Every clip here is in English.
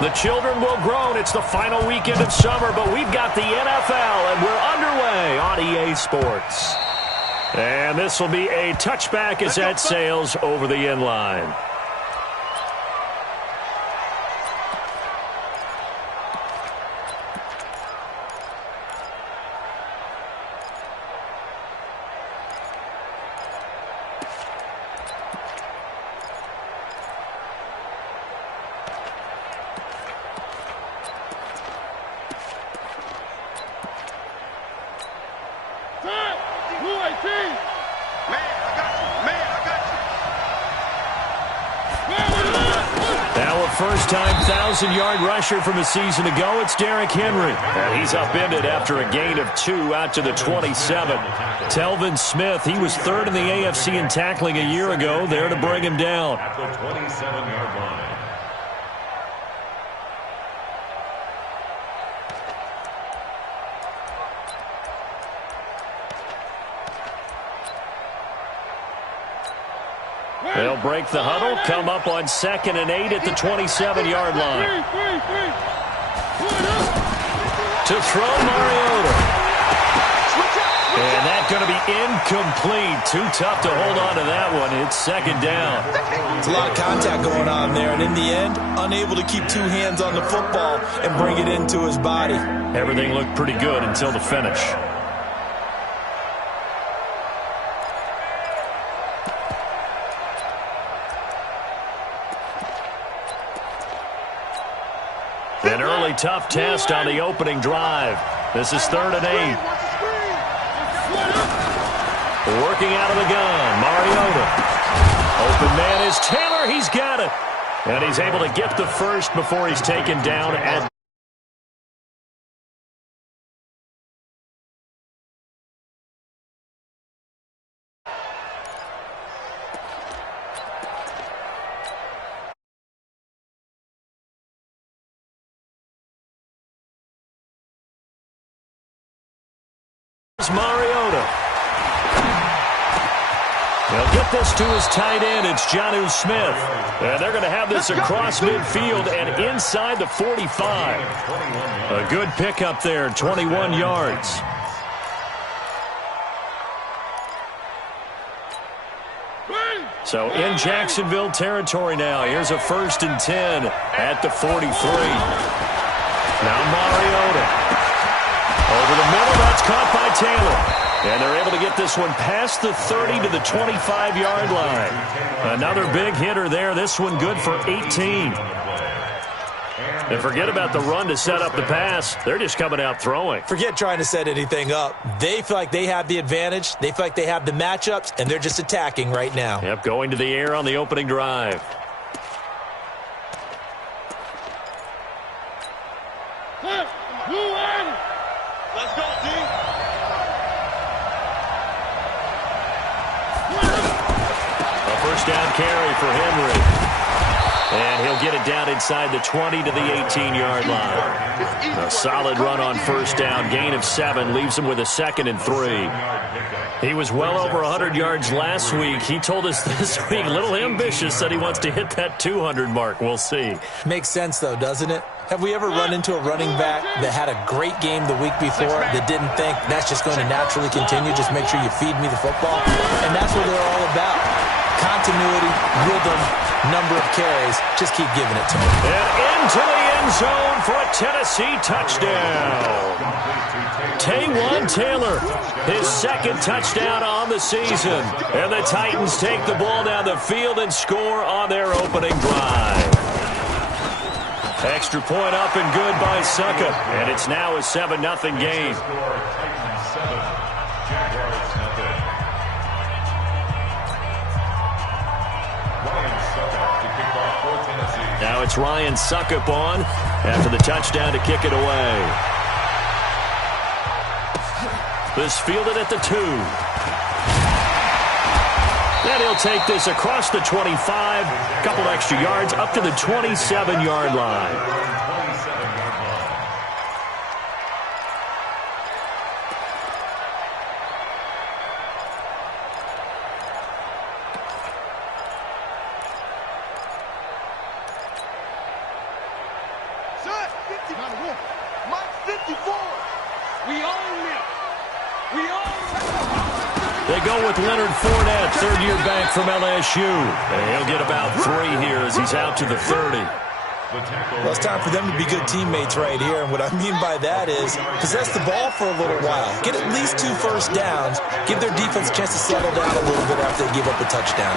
The children will groan. It's the final weekend of summer, but we've got the NFL, and we're underway on EA Sports. And this will be a touchback as that sails over the end line. First-time 1,000-yard rusher from a season ago, it's Derrick Henry. And he's upended after a gain of 2 out to the 27. Telvin Smith, he was third in the AFC in tackling a year ago, there to bring him down. At the 27-yard line. They'll break the huddle, come up on 2nd and 8 at the 27-yard line. To throw, Mariota. And that's going to be incomplete. Too tough to hold on to that one. It's 2nd down. It's a lot of contact going on there, and in the end, unable to keep 2 hands on the football and bring it into his body. Everything looked pretty good until the finish. An early tough test on the opening drive. This is 3rd and 8. Working out of the gun, Mariota. Open man is Taylor. He's got it. And he's able to get the first before he's taken down at Mariota. They'll get this to his tight end. It's Jonnu Smith. And they're going to have this across midfield and inside the 45. A good pickup there, 21 yards. So in Jacksonville territory now. Here's a 1st and 10 at the 43. Now Mariota. Over the middle, that's caught by Taylor. And they're able to get this one past the 30 to the 25-yard line. Another big hitter there. This one good for 18. And forget about the run to set up the pass. They're just coming out throwing. Forget trying to set anything up. They feel like they have the advantage. They feel like they have the matchups, and they're just attacking right now. Yep, going to the air on the opening drive. Let's go, D. A first down carry for Henry. And he'll get it down inside the 20 to the 18-yard line. A solid run on first down. Gain of 7 leaves him with a 2nd and 3. He was well over 100 yards last week. He told us this week, a little ambitious, that he wants to hit that 200 mark. We'll see. Makes sense, though, doesn't it? Have we ever run into a running back that had a great game the week before that didn't think that's just going to naturally continue? Just make sure you feed me the football. And that's what they're all about. Continuity, rhythm, number of carries. Just keep giving it to me. And into the end zone for a Tennessee touchdown. Taywan Taylor, his 2nd touchdown on the season. And the Titans take the ball down the field and score on their opening drive. Extra point up and good by Suckup. And it's now a 7-0 game. Now it's Ryan Suckup on after the touchdown to kick it away. This fielded at the 2. And he'll take this across the 25, a couple extra yards, up to the 27-yard line. They go with Leonard Fournette, third-year back from LSU. And he'll get about 3 here as he's out to the 30. Well, it's time for them to be good teammates right here. And what I mean by that is possess the ball for a little while. Get at least 2 first downs. Give their defense a chance to settle down a little bit after they give up a touchdown.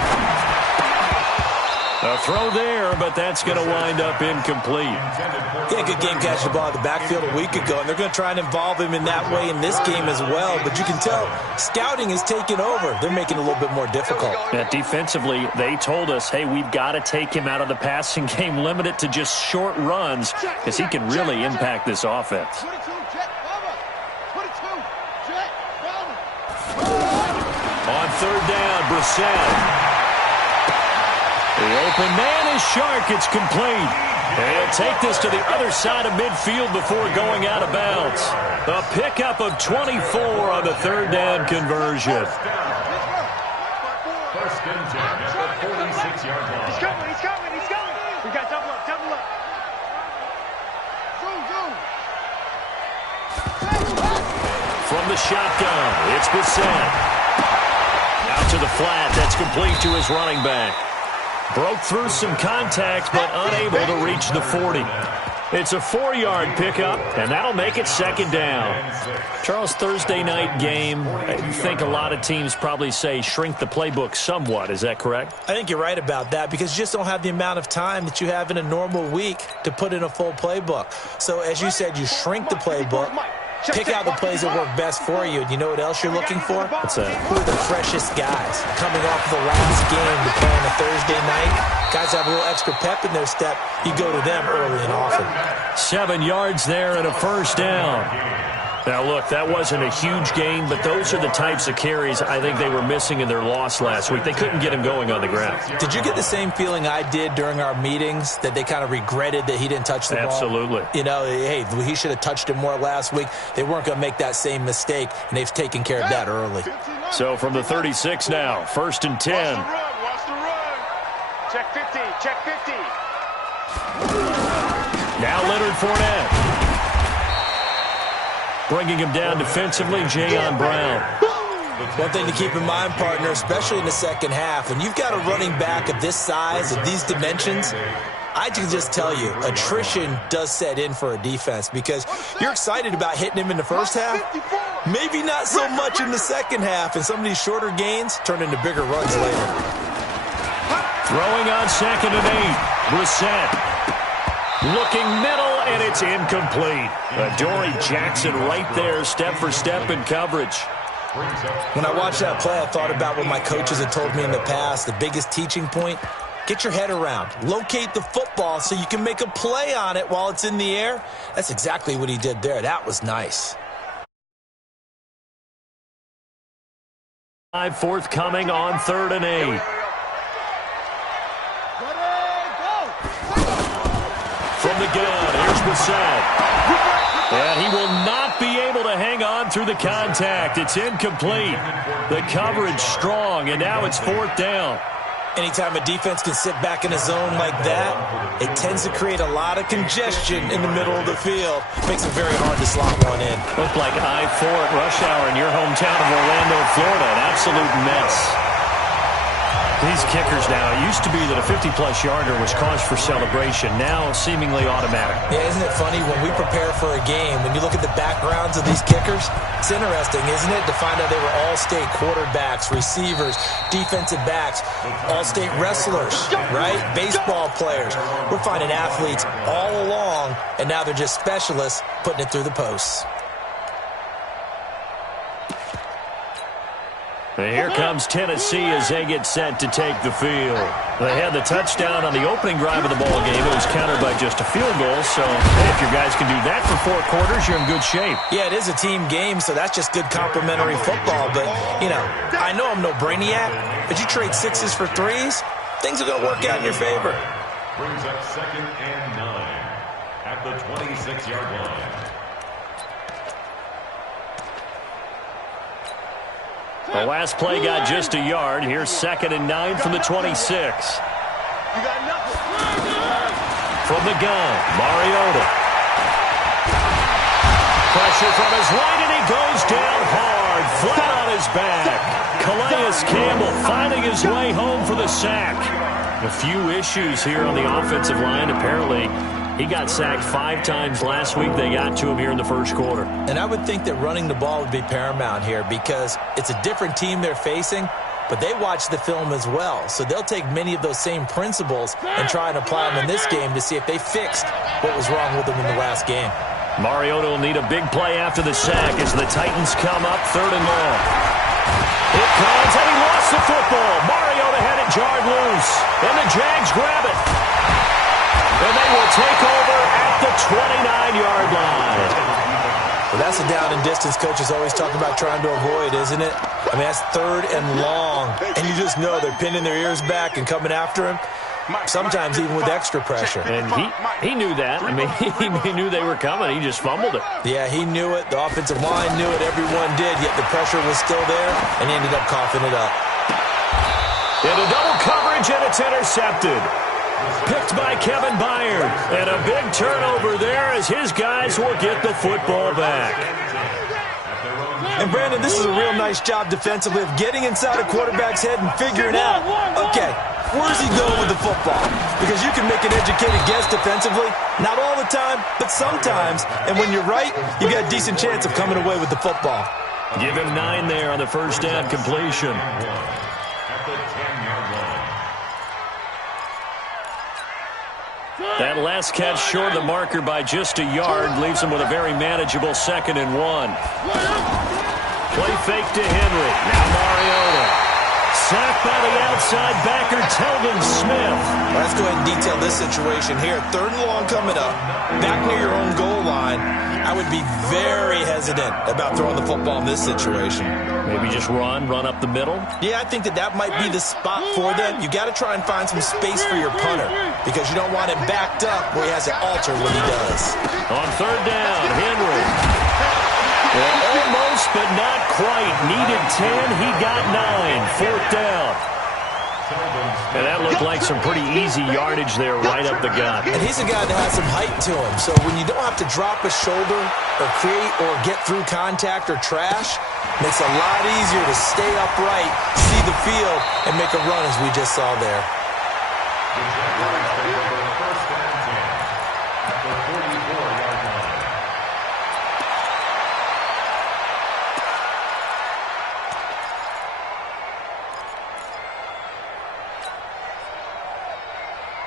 A throw there, but that's going to wind up incomplete. He had a good game catching the ball in the backfield a week ago, and they're going to try and involve him in that way in this game as well. But you can tell scouting is taking over. They're making it a little bit more difficult. Defensively, they told us, hey, we've got to take him out of the passing game, limit it to just short runs, because he can really impact this offense. On third down, Brissett. The open man is Shark. It's complete. And he'll take this to the other side of midfield before going out of bounds. A pickup of 24 on the third down conversion. First and 10 at the 46-yard line. He's coming. We got double up. From the shotgun, it's Brissett. Out to the flat. That's complete to his running back. Broke through some contact, but unable to reach the 40. It's a 4-yard pickup, and that'll make it second down. Charles, Thursday night game, I think a lot of teams probably say shrink the playbook somewhat. Is that correct? I think you're right about that because you just don't have the amount of time that you have in a normal week to put in a full playbook. So, as you said, you shrink the playbook. Pick out the plays that work best for you. And you know what else you're looking for? What's that? Who are the freshest guys coming off the last game to play on a Thursday night? Guys have a little extra pep in their step. You go to them early and often. 7 yards there and a first down. Now, look, that wasn't a huge gain, but those are the types of carries I think they were missing in their loss last week. They couldn't get him going on the ground. Did you get the same feeling I did during our meetings, that they kind of regretted that he didn't touch the ball? Absolutely. You know, hey, he should have touched it more last week. They weren't going to make that same mistake, and they've taken care of that early. So from the 36 now, first and 10. Watch the run. Check 50. Now Leonard Fournette. Bringing him down defensively, Jayon Brown. One thing to keep in mind, partner, especially in the second half, when you've got a running back of this size, of these dimensions, I can just tell you, attrition does set in for a defense because you're excited about hitting him in the first half, maybe not so much in the second half, and some of these shorter gains turn into bigger runs later. Throwing on second and 8, Brissett. Looking middle, and it's incomplete. Adoree Jackson right there, step for step in coverage. When I watched that play, I thought about what my coaches had told me in the past. The biggest teaching point, get your head around. Locate the football so you can make a play on it while it's in the air. That's exactly what he did there. That was nice. Forthcoming on third and 8. From the gun, here's Brissett. And he will not be able to hang on through the contact. It's incomplete. The coverage strong, and now it's fourth down. Anytime a defense can sit back in a zone like that, it tends to create a lot of congestion in the middle of the field. Makes it very hard to slot one in. Looked like I-4 at rush hour in your hometown of Orlando, Florida. An absolute mess. These kickers now, it used to be that a 50-plus yarder was cause for celebration. Now, seemingly automatic. Yeah, isn't it funny when we prepare for a game, when you look at the backgrounds of these kickers, it's interesting, isn't it, to find out they were all-state quarterbacks, receivers, defensive backs, all-state wrestlers, right? Baseball players. We're finding athletes all along, and now they're just specialists putting it through the posts. And here comes Tennessee as they get set to take the field. They had the touchdown on the opening drive of the ball game. It was countered by just a field goal. So, hey, if your guys can do that for 4 quarters, you're in good shape. Yeah, it is a team game, so that's just good complimentary football. But, you know, I know I'm no brainiac, but you trade 6s for 3s, things are going to work out in your favor. Brings up second and 9 at the 26-yard line. The last play got just a yard. Here's second and 9 from the 26. You got nothing. From the gun, Mariota. Pressure from his right, and he goes down hard, flat on his back. Calais Campbell finding his way home for the sack. A few issues here on the offensive line. Apparently, he got sacked 5 times last week. They got to him here in the first quarter. And I would think that running the ball would be paramount here because it's a different team they're facing, but they watch the film as well. So they'll take many of those same principles and try and apply them in this game to see if they fixed what was wrong with them in the last game. Mariota will need a big play after the sack as the Titans come up 3rd and long. It comes, and he lost the football. Mariota had it jarred loose, and the Jags grab it. And they will take over at the 29-yard line. Well, that's a down and distance coaches always talk about trying to avoid, isn't it? I mean, that's 3rd and long, and you just know they're pinning their ears back and coming after him, sometimes even with extra pressure. And he knew that. I mean, he knew they were coming. He just fumbled it. Yeah, he knew it. The offensive line knew it. Everyone did, yet the pressure was still there, and he ended up coughing it up. Into double coverage, and it's intercepted. Picked by Kevin Byard. And a big turnover there as his guys will get the football back. And, Brandon, this is a real nice job defensively of getting inside a quarterback's head and figuring out, okay, where's he going with the football? Because you can make an educated guess defensively. Not all the time, but sometimes. And when you're right, you got a decent chance of coming away with the football. Give him 9 there on the first down completion. That last catch short of the marker by just a yard leaves him with a very manageable 2nd and 1. Play fake to Henry. Now Mariota. Sacked by the outside backer, Telvin Smith. Well, let's go ahead and detail this situation here. 3rd and long coming up, back near your own goal line. I would be very hesitant about throwing the football in this situation. Maybe just run up the middle? Yeah, I think that might be the spot for them. You got to try and find some space for your punter because you don't want him backed up where he has to alter when he does. On 3rd down, Henry. Well, almost, but not quite. Needed 10. He got 9. 4th down. And that looked like some pretty easy yardage there right up the gut. And he's a guy that has some height to him. So when you don't have to drop a shoulder or create or get through contact or trash, makes it a lot easier to stay upright, see the field, and make a run as we just saw there.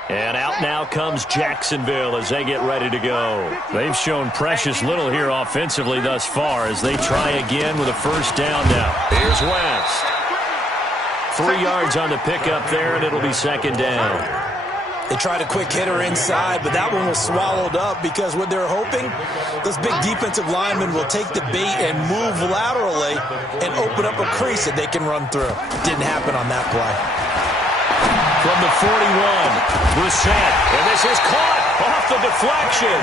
And out now comes Jacksonville as they get ready to go. They've shown precious little here offensively thus far as they try again with a first down now. Here's West. 3 yards on the pickup there, and it'll be 2nd down. They tried a quick hitter inside, but that one was swallowed up because what they're hoping, those big defensive linemen will take the bait and move laterally and open up a crease that they can run through. Didn't happen on that play. From the 41, Brissett, and this is caught off the deflection.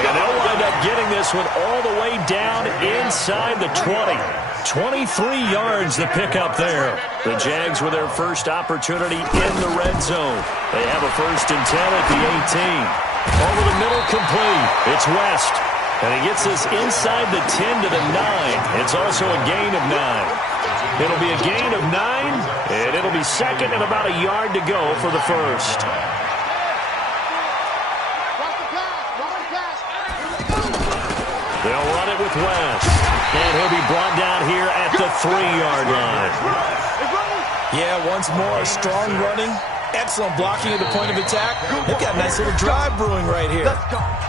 And they'll wind up getting this one all the way down inside the 20. 23 yards the pickup there. The Jags with their first opportunity in the red zone. They have a 1st and 10 at the 18. Over the middle, complete. It's West. And he gets this inside the 10 to the 9. It's also a gain of 9. It'll be a gain of 9, and it'll be 2nd and about a yard to go for the first. They'll run it with West. And he'll be brought down here at the 3-yard line. Yeah, once more, strong running. Excellent blocking at the point of attack. They've got a nice little drive brewing right here.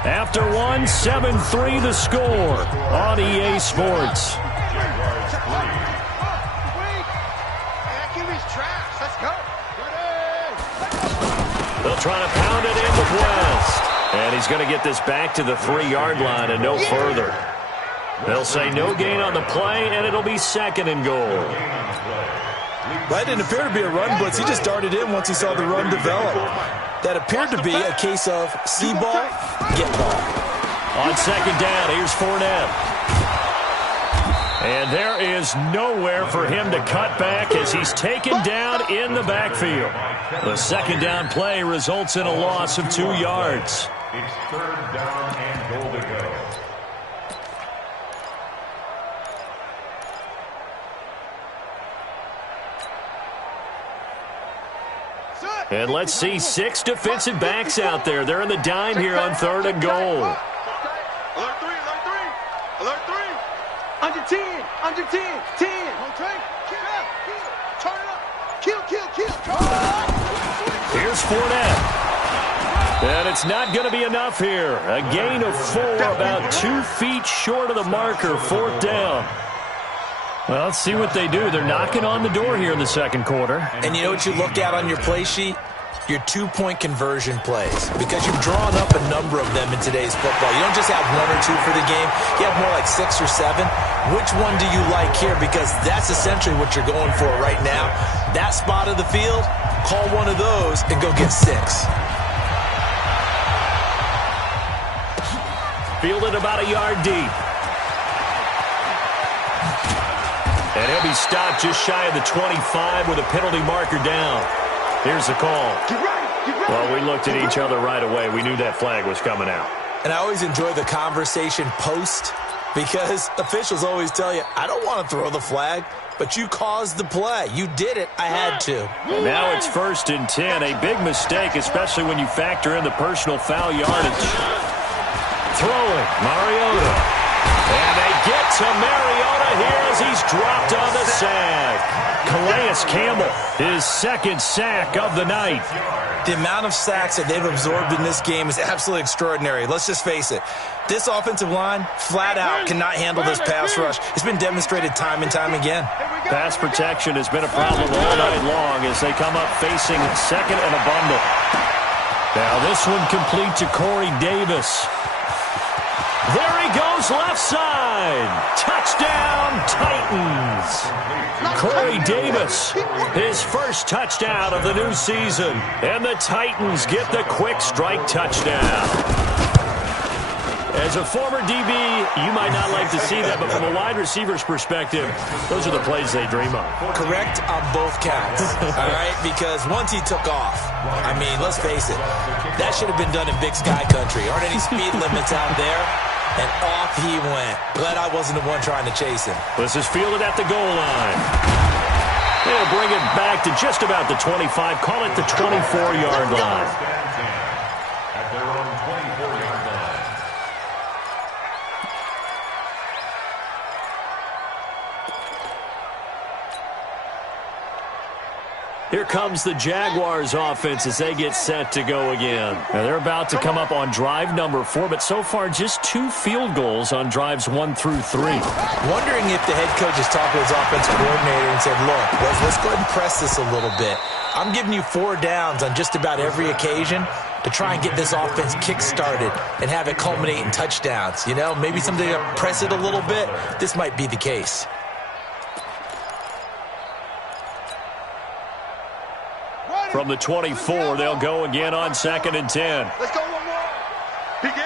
After 1, 7-3 the score on EA Sports. They'll try to pound it in with West. And he's going to get this back to the 3-yard line and no further. They'll say no gain on the play, and it'll be 2nd and goal. That didn't appear to be a run blitz. He just darted in once he saw the run develop. That appeared to be a case of see ball, get ball. On 2nd down, here's Fournette. And there is nowhere for him to cut back as he's taken down in the backfield. The 2nd down play results in a loss of 2 yards. It's 3rd down and goal to go. And let's see 6 defensive backs out there. They're in the dime here on 3rd and goal. Alert 3, alert 3, alert 3. Under 10, under 10, 10. Turn it up. Kill. Here's Fournette. And it's not going to be enough here. A gain of 4, about 2 feet short of the marker, 4th down. Well, let's see what they do. They're knocking on the door here in the second quarter. And you know what you look at on your play sheet? Your 2-point conversion plays, because you've drawn up a number of them in today's football. You don't just have 1 or 2 for the game. You have more like 6 or 7. Which one do you like here? Because that's essentially what you're going for right now. That spot of the field, call one of those and go get 6. Fielded about a yard deep. And he'll be stopped just shy of the 25 with a penalty marker down. Here's the call. Well, we looked at each other right away. We knew that flag was coming out. And I always enjoy the conversation post, because officials always tell you, I don't want to throw the flag, but you caused the play. You did it. I had to. Now it's 1st and 10. A big mistake, especially when you factor in the personal foul yardage. Throwing, Mariota. And they get to Mariota here as he's dropped on the sack. Calais Campbell, his 2nd sack of the night. The amount of sacks that they've absorbed in this game is absolutely extraordinary. Let's just face it. This offensive line, flat out, cannot handle this pass rush. It's been demonstrated time and time again. Pass protection has been a problem all night long as they come up facing 2nd and a bundle. Now this one complete to Corey Davis. There he goes, left side. Touchdown, Titans. Corey Davis, his first touchdown of the new season. And the Titans get the quick strike touchdown. As a former DB, you might not like to see that, but from a wide receiver's perspective, those are the plays they dream of. Correct on both counts, all right? Because once he took off, I mean, let's face it, that should have been done in Big Sky Country. Aren't any speed limits out there? And off he went. Glad I wasn't the one trying to chase him. This is fielded at the goal line. They'll bring it back to just about the 25. Call it the 24-yard line. At their own 24-yard line. Here comes the Jaguars offense as they get set to go again. Now they're about to come up on drive number 4, but so far just 2 field goals on drives 1 through 3. Wondering if the head coach has talked to his offensive coordinator and said, look, let's go ahead and press this a little bit. I'm giving you 4 downs on just about every occasion to try and get this offense kick-started and have it culminate in touchdowns. You know, maybe something to press it a little bit. This might be the case. From the 24, they'll go again on 2nd and 10. Let's go one more. Begin.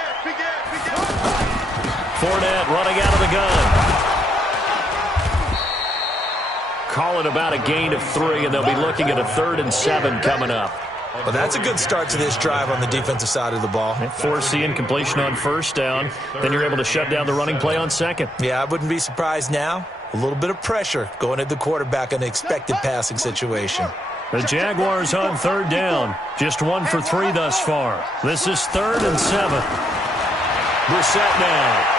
Fournette running out of the gun. Call it about a gain of 3, and they'll be looking at a 3rd and 7 coming up. Well, that's a good start to this drive on the defensive side of the ball. Force the incompletion on 1st down. Then you're able to shut down the running play on 2nd. Yeah, I wouldn't be surprised now. A little bit of pressure going at the quarterback in an expected passing situation. The Jaguars on 3rd down. Just 1 for 3 thus far. This is 3rd and 7. Brissett now.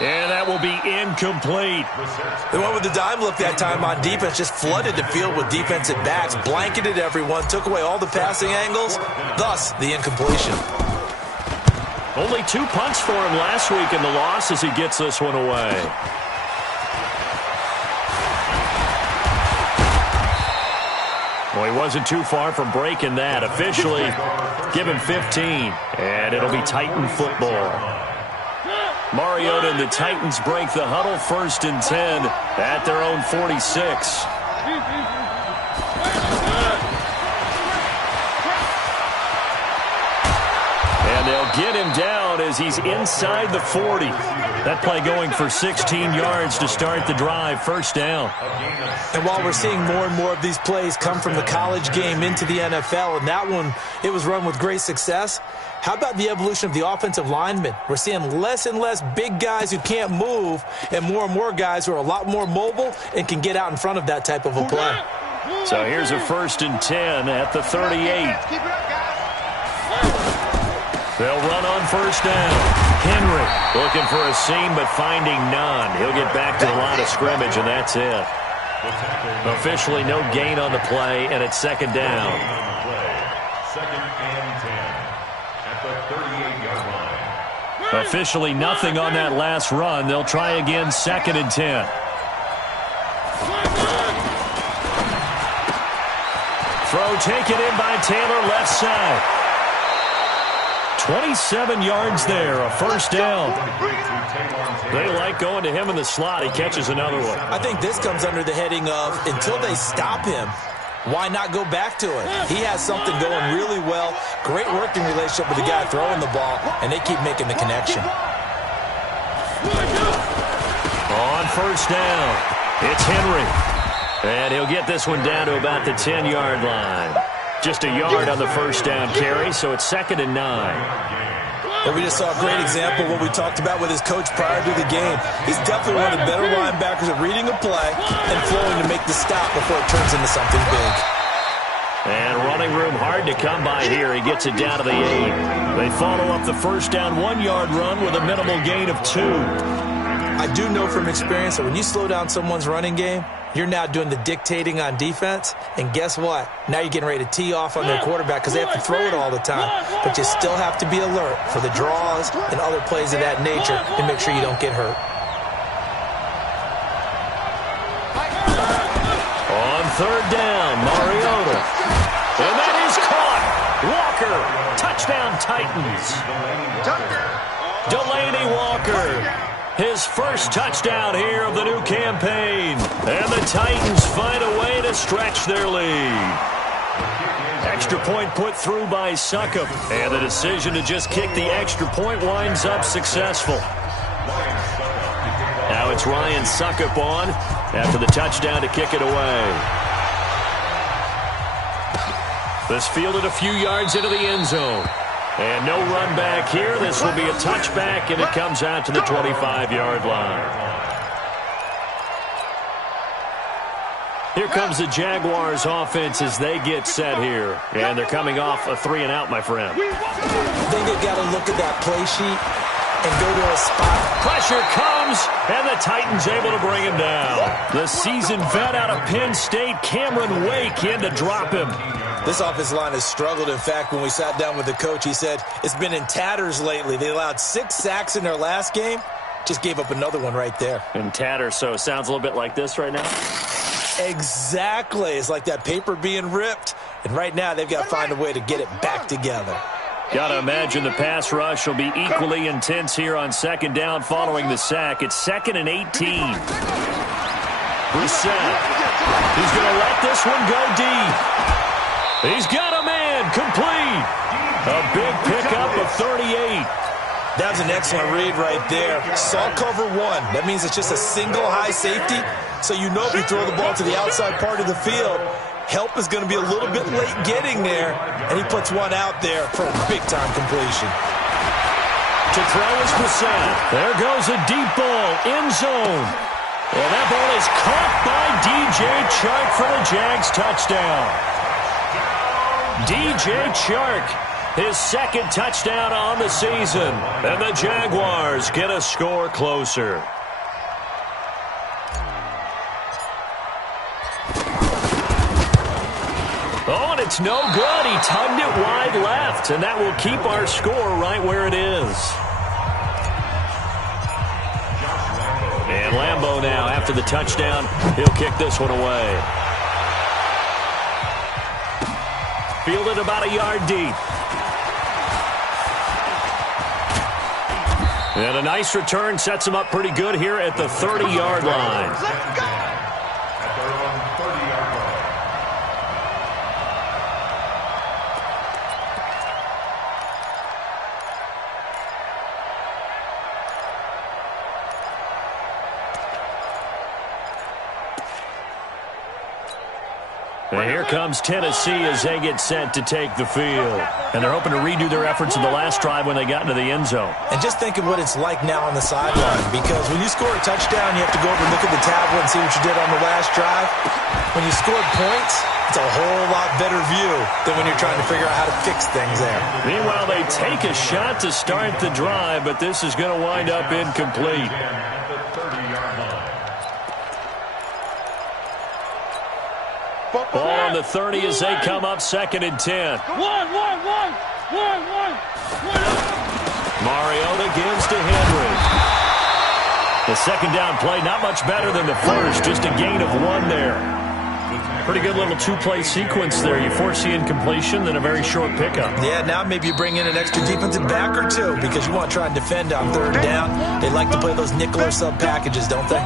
And that will be incomplete. The one with the dime look that time on defense just flooded the field with defensive backs, blanketed everyone, took away all the passing angles, thus the incompletion. Only 2 punts for him last week in the loss as he gets this one away. Well, he wasn't too far from breaking that. Officially, give him 15, and it'll be Titan football. Mariota and the Titans break the huddle, 1st and 10 at their own 46. And they'll get him down as he's inside the 40. That play going for 16 yards to start the drive, first down. And while we're seeing more and more of these plays come from the college game into the NFL, and that one, it was run with great success, how about the evolution of the offensive linemen? We're seeing less and less big guys who can't move and more guys who are a lot more mobile and can get out in front of that type of a play. So here's a 1st and 10 at the 38. They'll run on first down. Henry looking for a seam but finding none. He'll get back to the line of scrimmage, and that's it. Officially no gain on the play, and it's second down. Second and 10 at the 38-yard line. Officially nothing on that last run. They'll try again, 2nd and 10. Throw taken in by Taylor, left side. 27 yards there, a first down. They like going to him in the slot. He catches another one. I think this comes under the heading of, until they stop him, why not go back to it? He has something going really well, great working relationship with the guy throwing the ball, and they keep making the connection. On first down, it's Henry. And he'll get this one down to about the 10-yard line. Just a yard on the first down carry, so it's 2nd and 9. And we just saw a great example of what we talked about with his coach prior to the game. He's definitely one of the better linebackers at reading a play and flowing to make the stop before it turns into something big. And running room hard to come by here. He gets it down to the 8. They follow up the first down 1-yard run with a minimal gain of 2. I do know from experience that when you slow down someone's running game, you're now doing the dictating on defense, and guess what? Now you're getting ready to tee off on their quarterback because they have to throw it all the time. But you still have to be alert for the draws and other plays of that nature and make sure you don't get hurt. On third down, Mariota. And that is caught. Walker, touchdown Titans. Delaney Walker. His first touchdown here of the new campaign. And the Titans find a way to stretch their lead. Extra point put through by Succop. And the decision to just kick the extra point winds up successful. Now it's Ryan Succop on after the touchdown to kick it away. This fielded a few yards into the end zone. And no run back here. This will be a touchback, and it comes out to the 25-yard line. Here comes the Jaguars offense as they get set here. And they're coming off a 3-and-out, my friend. I think they've got to look at that play sheet and go to a spot. Pressure comes, and the Titans able to bring him down. The seasoned vet out of Penn State, Cameron Wake, in to drop him. This offensive line has struggled. In fact, when we sat down with the coach, he said it's been in tatters lately. They allowed 6 sacks in their last game. Just gave up another one right there. In tatters, so it sounds a little bit like this right now? Exactly. It's like that paper being ripped. And right now, they've got to find a way to get it back together. Got to imagine the pass rush will be equally intense here on second down following the sack. It's 2nd and 18. Brissett. He's going to let this one go deep. He's got a man complete. A big pickup of 38. That was an excellent read right there. Saw cover 1. That means it's just a single high safety. So you know if you throw the ball to the outside part of the field, help is going to be a little bit late getting there. And he puts one out there for a big-time completion. To throw is Brissett. There goes a deep ball, end zone. And that ball is caught by DJ Chark for the Jags touchdown. DJ Chark, his 2nd touchdown on the season. And the Jaguars get a score closer. Oh, and it's no good. He tugged it wide left, and that will keep our score right where it is. And Lambeau now, after the touchdown, he'll kick this one away. Fielded about a yard deep. And a nice return sets him up pretty good here at the 30-yard line. Let's go! At their own 30-yard line. And here comes Tennessee as they get set to take the field. And they're hoping to redo their efforts in the last drive when they got into the end zone. And just think of what it's like now on the sideline, because when you score a touchdown, you have to go over and look at the tablet and see what you did on the last drive. When you scored points, it's a whole lot better view than when you're trying to figure out how to fix things there. Meanwhile, they take a shot to start the drive, but this is going to wind up incomplete. Ball on the 30 as they come up 2nd and 10. Mariota gives to Henry. The second down play, not much better than the first, just a gain of 1 there. Pretty good little two-play sequence there. You force the incompletion, then a very short pickup. Yeah, now maybe you bring in an extra defensive back or two because you want to try and defend on 3rd down. They like to play those nickel or sub packages, don't they?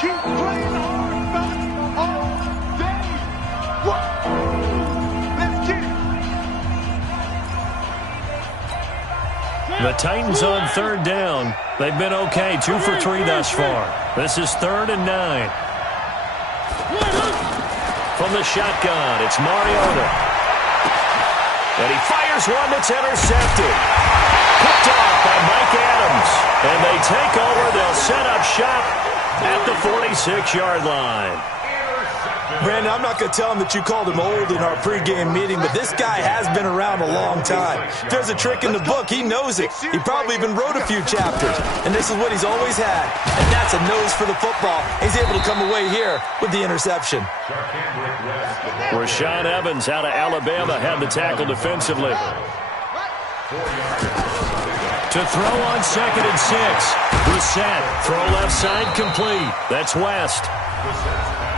Keep playing all day. Let's get it. The Titans on 3rd down. They've been okay, 2 for 3 thus far. This is 3rd and 9. From the shotgun, it's Mariota. And he fires one that's intercepted. Picked off by Mike Adams. And they take over. They'll set up shop at the 46-yard line. Brandon, I'm not going to tell him that you called him old in our pregame meeting, but this guy has been around a long time. If there's a trick in the book, he knows it. He probably even wrote a few chapters, and this is what he's always had, and that's a nose for the football. He's able to come away here with the interception. Rashaan Evans out of Alabama had the tackle defensively. To throw on 2nd and 6. Brissett, throw left side complete. That's West.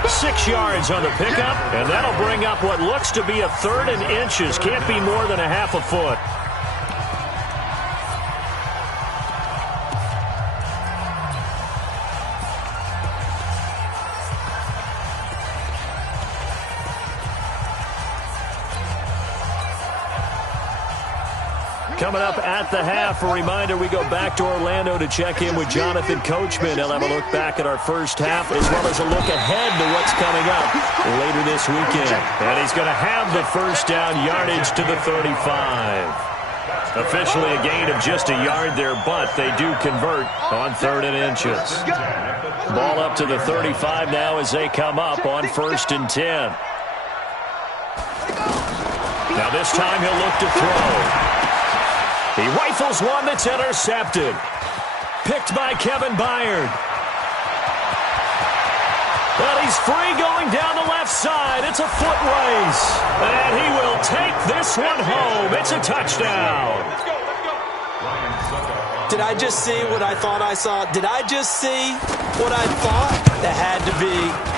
6 yards on the pickup, and that'll bring up what looks to be a 3rd and inches. Can't be more than a half a foot. Coming up at the half, a reminder, we go back to Orlando to check in with Jonathan Coachman. He'll have a look back at our first half as well as a look ahead to what's coming up later this weekend. And he's going to have the first down yardage to the 35. Officially a gain of just a yard there, but they do convert on 3rd and inches. Ball up to the 35 now as they come up on 1st and 10. Now this time he'll look to throw. He rifles one that's intercepted. Picked by Kevin Byard. But he's free going down the left side. It's a foot race. And he will take this one home. It's a touchdown. Did I just see what I thought I saw? Did I just see what I thought? That had to be.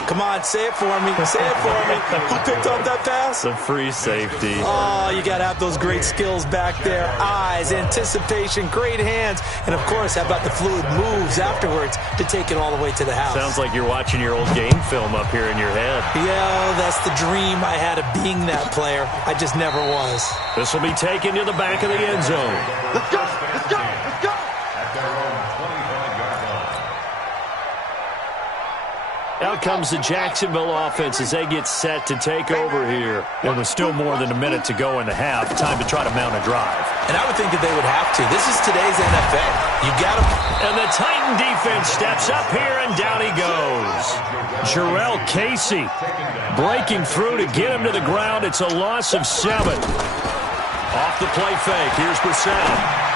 Come on, say it for me. Say it for me. Who picked up that pass? The free safety. Oh, you got to have those great skills back there. Eyes, anticipation, great hands. And, of course, how about the fluid moves afterwards to take it all the way to the house? Sounds like you're watching your old game film up here in your head. Yeah, that's the dream I had of being that player. I just never was. This will be taken to the back of the end zone. Let's go. Let's go. Let's go. Out comes the Jacksonville offense as they get set to take over here. And with still more than a minute to go in the half, time to try to mount a drive. And I would think that they would have to. This is today's NFL. You got to. And the Titan defense steps up here, and down he goes. Jarrell Casey breaking through to get him to the ground. It's a loss of 7. Off the play fake. Here's Brissett.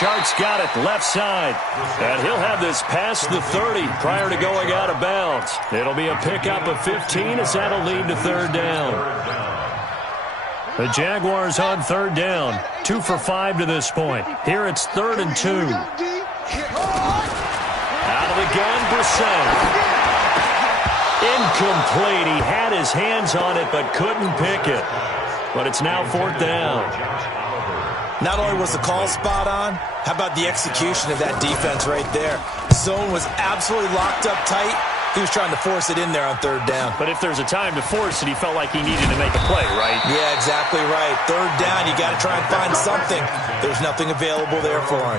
Sharks got it, left side. And he'll have this past the 30 prior to going out of bounds. It'll be a pickup of 15 as that'll lead to 3rd down. The Jaguars on 3rd down. 2 for 5 to this point. Here it's 3rd and 2. Out of the gun, Brissett. Incomplete. He had his hands on it but couldn't pick it. But it's now 4th down. Not only was the call spot on, how about the execution of that defense right there? Zone was absolutely locked up tight. He was trying to force it in there on 3rd down. But if there's a time to force it, he felt like he needed to make a play, right? Yeah, exactly right. 3rd down, you got to try and find something. There's nothing available there for him.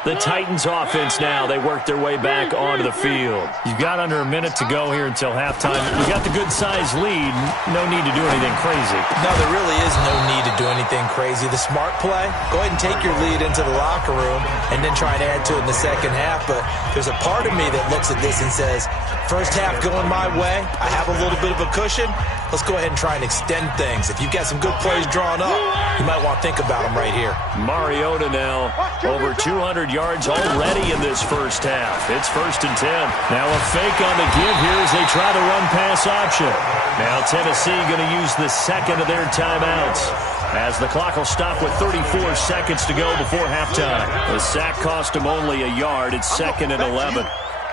The Titans offense now, they work their way back onto the field. You've got under a minute to go here until halftime. You got the good-sized lead. No need to do anything crazy. No, there really is no need to do anything crazy. The smart play, go ahead and take your lead into the locker room and then try and add to it in the second half. But there's a part of me that looks at this and says, first half going my way, I have a little bit of a cushion. Let's go ahead and try and extend things. If you've got some good plays drawn up, you might want to think about them right here. Mariota now over 200 yards already in this first half. It's 1st and 10. Now a fake on the give here as they try to run pass option. Now Tennessee going to use the second of their timeouts as the clock will stop with 34 seconds to go before halftime. The sack cost him only a yard. It's 2nd and 11.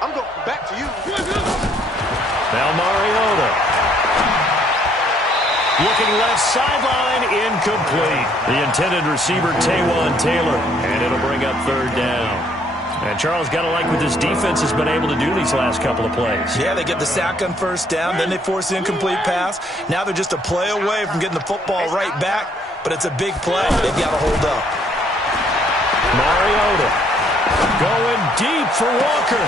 I'm going back to you. Now Mariota. Looking left sideline, incomplete. The intended receiver, Taywan Taylor, and it'll bring up 3rd down. And Charles, got to like what this defense has been able to do these last couple of plays. Yeah, they get the sack on 1st down, then they force the incomplete pass. Now they're just a play away from getting the football right back, but it's a big play. They've got to hold up. Mariota going deep for Walker.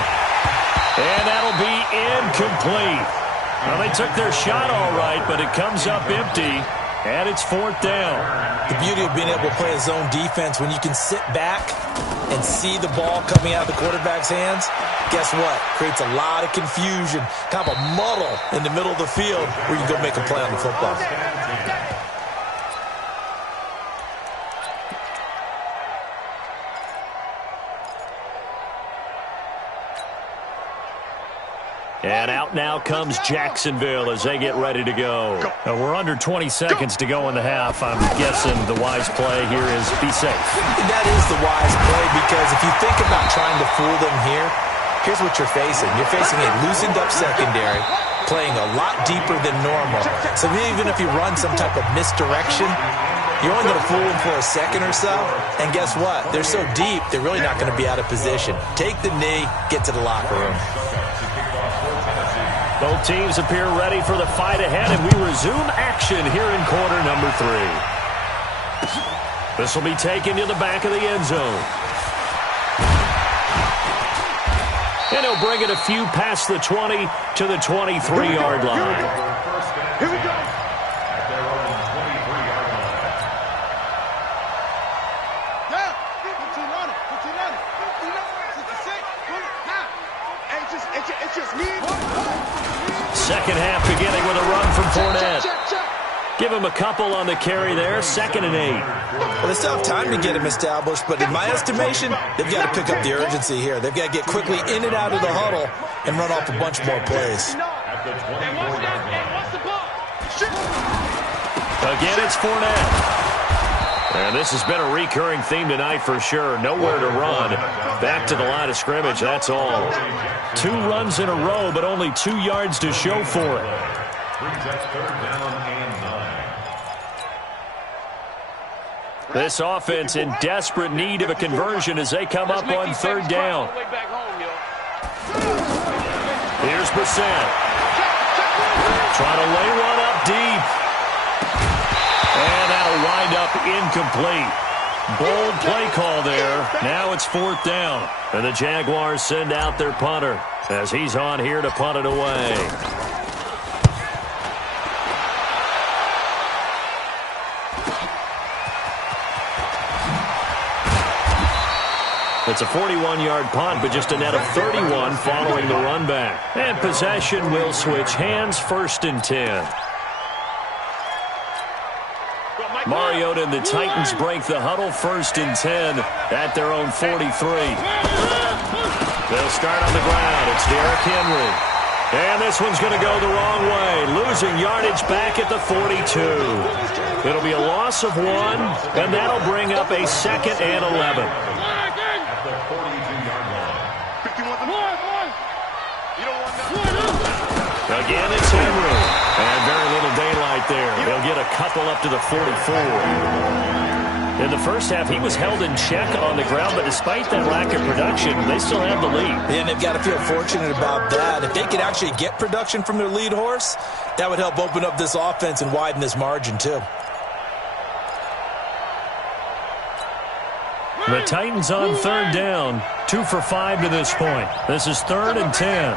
And that'll be incomplete. Well, they took their shot all right, but it comes up empty, and it's 4th down. The beauty of being able to play a zone defense, when you can sit back and see the ball coming out of the quarterback's hands, guess what? Creates a lot of confusion, kind of a muddle in the middle of the field where you can go make a play on the football. And out now comes Jacksonville as they get ready to go. We're under 20 seconds to go in the half. I'm guessing the wise play here is be safe. That is the wise play, because if you think about trying to fool them here, here's what you're facing. You're facing a loosened up secondary, playing a lot deeper than normal. So even if you run some type of misdirection, you're only going to fool them for a second or so. And guess what? They're so deep, they're really not going to be out of position. Take the knee, get to the locker room. Both teams appear ready for the fight ahead, and we resume action here in quarter number 3. This will be taken to the back of the end zone. And he'll bring it a few past the 20 to the 23-yard line. Here we go. At their own 23-yard line. Yeah. 15 on it. 15 on it. 66. It's just me. Second half beginning with a run from Fournette. Give him a couple on the carry there. 2nd and 8. Well, they still have time to get him established, but in my estimation, they've got to pick up the urgency here. They've got to get quickly in and out of the huddle and run off a bunch more plays. At the 24-yard line. Again, it's Fournette. And this has been a recurring theme tonight for sure. Nowhere to run. Back to the line of scrimmage, that's all. 2 runs in a row, but only 2 yards to show for it. Brings up 3rd down and 9. This offense in desperate need of a conversion as they come up on 3rd down. Here's Brissett. Trying to lay one up deep. And that'll wind up incomplete. Bold play call there. Now it's 4th down. And the Jaguars send out their punter as he's on here to punt it away. It's a 41-yard punt, but just a net of 31 following the run back. And possession will switch hands, 1st and 10. Mariota and the Titans break the huddle, 1st and 10 at their own 43. They'll start on the ground. It's Derrick Henry. And this one's going to go the wrong way, losing yardage back at the 42. It'll be a loss of 1, and that'll bring up a 2nd and 11. At the 42-yard line. 51. Again, it's Henry. And very little daylight there. They'll get a couple up to the 44. In the first half, he was held in check on the ground, but despite that lack of production, they still have the lead. And they've got to feel fortunate about that. If they could actually get production from their lead horse, that would help open up this offense and widen this margin, too. The Titans on third down, 2 for 5 to this point. This is 3rd and 10.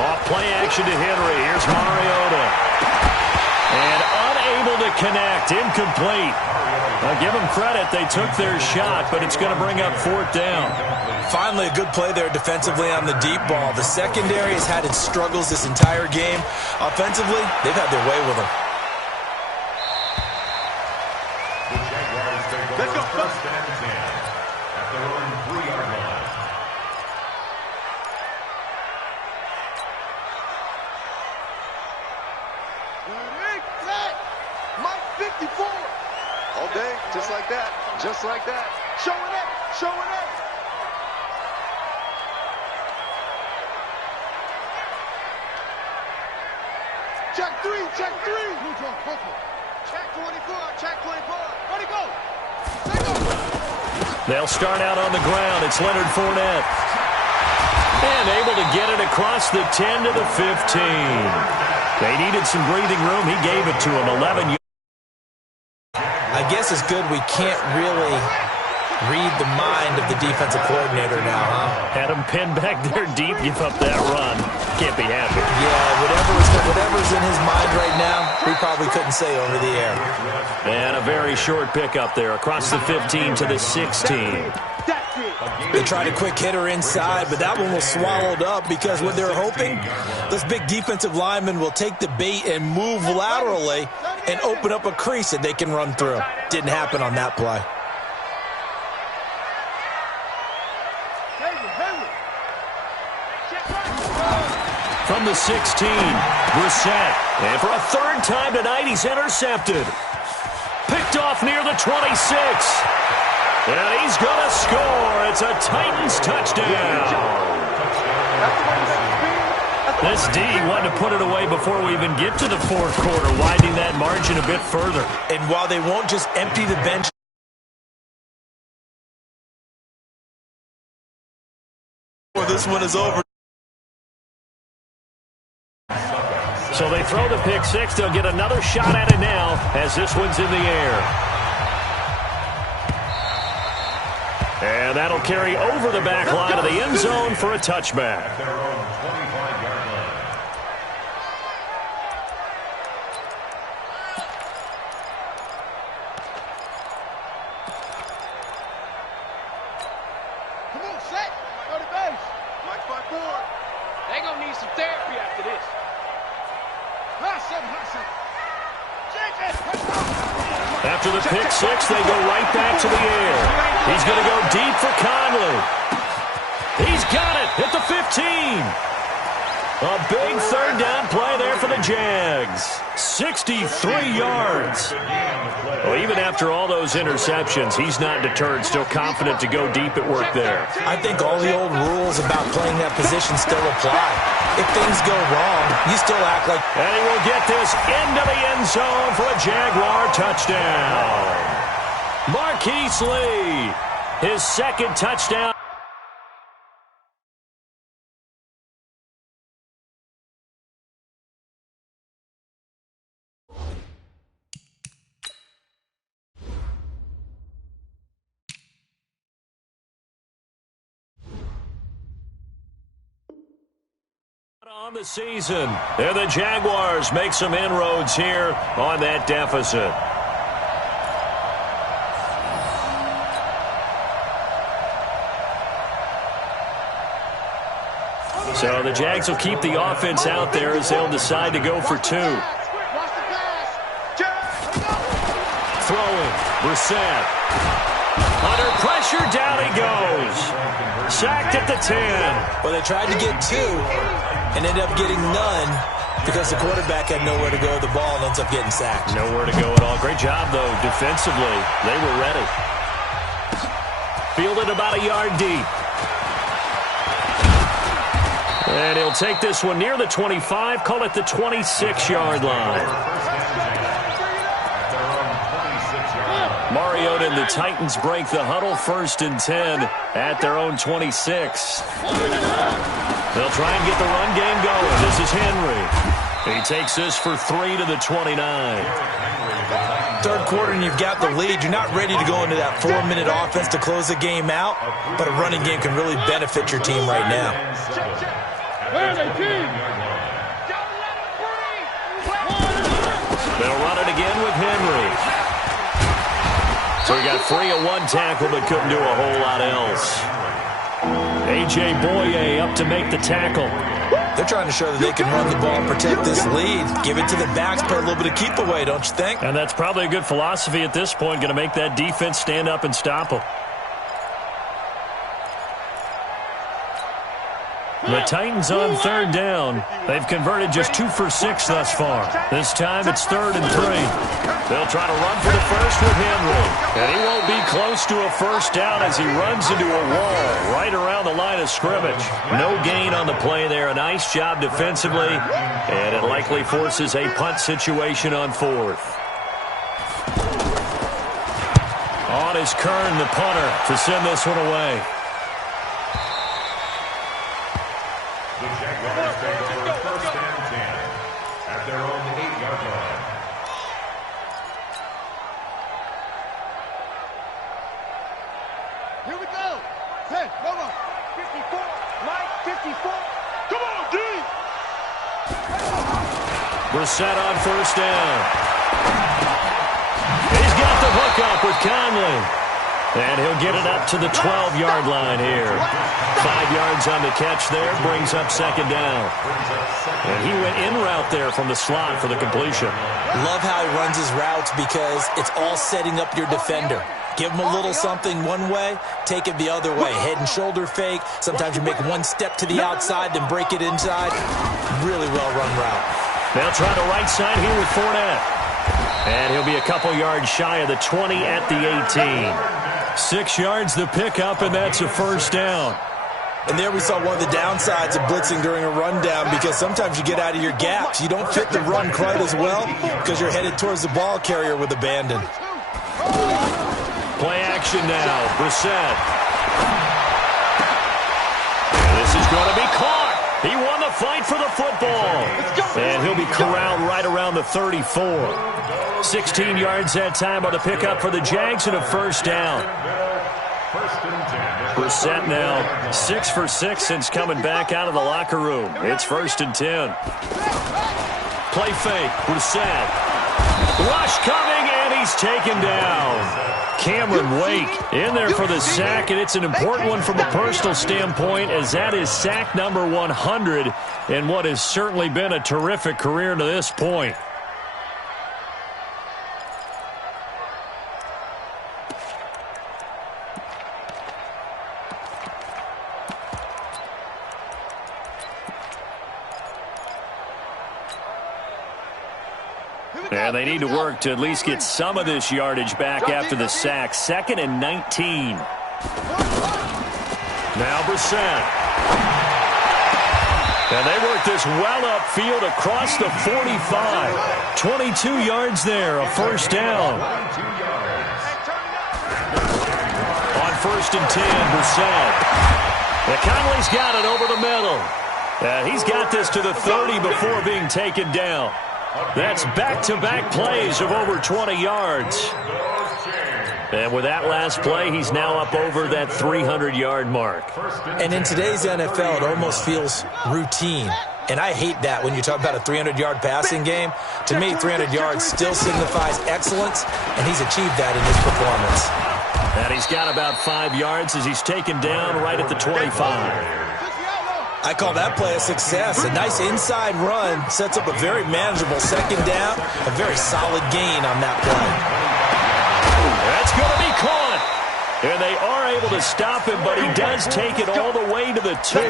Off play action to Henry. Here's Mariota. And unable to connect. Incomplete. I'll give them credit. They took their shot, but it's going to bring up 4th down. Finally, a good play there defensively on the deep ball. The secondary has had its struggles this entire game. Offensively, they've had their way with them. Let's go. 1st and 10 at their own 3-yard line. Mike 54. All day, just like that. Just like that. Showing up. Showing up. Check 3. Check 3. Check 24. Check 24. Where'd he go? They'll start out on the ground. It's Leonard Fournette. And able to get it across the 10 to the 15. They needed some breathing room. He gave it to him. 11 yards. I guess it's good we can't really read the mind of the defensive coordinator now, huh? Had him pinned back there deep, give up that run. Can't be happy. Yeah, whatever's in his mind right now, we probably couldn't say over the air. And a very short pickup there across the 15 to the 16. They tried a quick hitter inside, but that one was swallowed up because what they're hoping, this big defensive lineman will take the bait and move laterally and open up a crease that they can run through. Didn't happen on that play. From the 16, Brissett. And for a 3rd time tonight, he's intercepted. Picked off near the 26. And he's going to score. It's a Titans touchdown. This D wanted to put it away before we even get to the 4th quarter, widening that margin a bit further. And while they won't just empty the bench, this one is over. So they throw the pick 6. They'll get another shot at it now as this one's in the air. And that'll carry over the back line of the end zone for a touchback. Their own 25-yard line. Come on, set. Go to base. Mike 5-4. They gonna need some therapy after this. After the pick 6, they go right back to the air. He's going to go deep for Conley. He's got it at the 15. A big 3rd down play there for the Jags. 63 yards. Well, even after all those interceptions, he's not deterred, still confident to go deep at work there. I think all the old rules about playing that position still apply. If things go wrong, you still act like... And he will get this into the end zone for a Jaguar touchdown. Marquise Lee, his 2nd touchdown. On the season, and the Jaguars make some inroads here on that deficit. So the Jags will keep the offense out there as they'll decide to go for 2. Throwing, Brissett. Under pressure, down he goes. Sacked at the 10. Well, they tried to get 2 and ended up getting none because the quarterback had nowhere to go with the ball and ends up getting sacked. Nowhere to go at all. Great job, though, defensively. They were ready. Fielded about a yard deep. And he'll take this one near the 25, call it the 26-yard line. Mariota and the Titans break the huddle, 1st and 10 at their own 26. They'll try and get the run game going. This is Henry. He takes this for 3 to the 29. third quarter and you've got the lead, you're not ready to go into that 4-minute offense to close the game out, but a running game can really benefit your team right now. They'll run it again with Henry. So he got free of one tackle but couldn't do a whole lot else. A.J. Boye up to make the tackle. They're trying to show that they can run the ball and protect this lead. Give it to the backs, play a little bit of keep away, don't you think? And that's probably a good philosophy at this point, going to make that defense stand up and stop them. The Titans on third down. They've converted just 2 for 6 thus far. This time it's 3rd and 3. They'll try to run for the first with Henry. And he won't be close to a first down as he runs into a wall right around the line of scrimmage. No gain on the play there. A nice job defensively. And it likely forces a punt situation on 4th. On is Kern, the punter, to send this one away. The Jaguars take over 1st and 10 at their own 8-yard line. Here we go. 10, no, 54, Mike, 54. Come on, D. Brissett on first down. He's got the hook up with Conley. And he'll get it up to the 12-yard line here. 5 yards on the catch there, brings up 2nd down. And he went in route there from the slot for the completion. Love how he runs his routes because it's all setting up your defender. Give him a little something one way, take it the other way. Head and shoulder fake. Sometimes you make one step to the outside, then break it inside. Really well-run route. They'll try the right side here with Fournette. And he'll be a couple yards shy of the 20 at the 18. 6 yards the pickup, and that's a first down. And there we saw one of the downsides of blitzing during a rundown because sometimes you get out of your gaps. You don't fit the run quite as well because you're headed towards the ball carrier with abandon. Play action now. Brissett. This is going to be caught. He won the fight for the football. And he'll be corralled right around the 34. 16 yards that time on the pickup for the Jags and a first down. Brissett now 6 for 6 since coming back out of the locker room. It's 1st and 10. Play fake. Brissett. Rush coming, and he's taken down. Cameron Wake in there for the sack, and it's an important one from a personal standpoint as that is sack number 100 in what has certainly been a terrific career to this point. And they need to work to at least get some of this yardage back after the sack. 2nd and 19. Now Brissett. And they work this well upfield across the 45. 22 yards there, a first down. On 1st and 10, Brissett. And Conley's got it over the middle. And he's got this to the 30 before being taken down. That's back-to-back plays of over 20 yards. And with that last play, he's now up over that 300-yard mark. And in today's NFL, it almost feels routine. And I hate that when you talk about a 300-yard passing game. To me, 300 yards still signifies excellence, and he's achieved that in his performance. And he's got about 5 yards as he's taken down right at the 25. I call that play a success. A nice inside run sets up a very manageable 2nd down. A very solid gain on that play. That's going to be caught. And they are able to stop him, but he does take it all the way to the 2.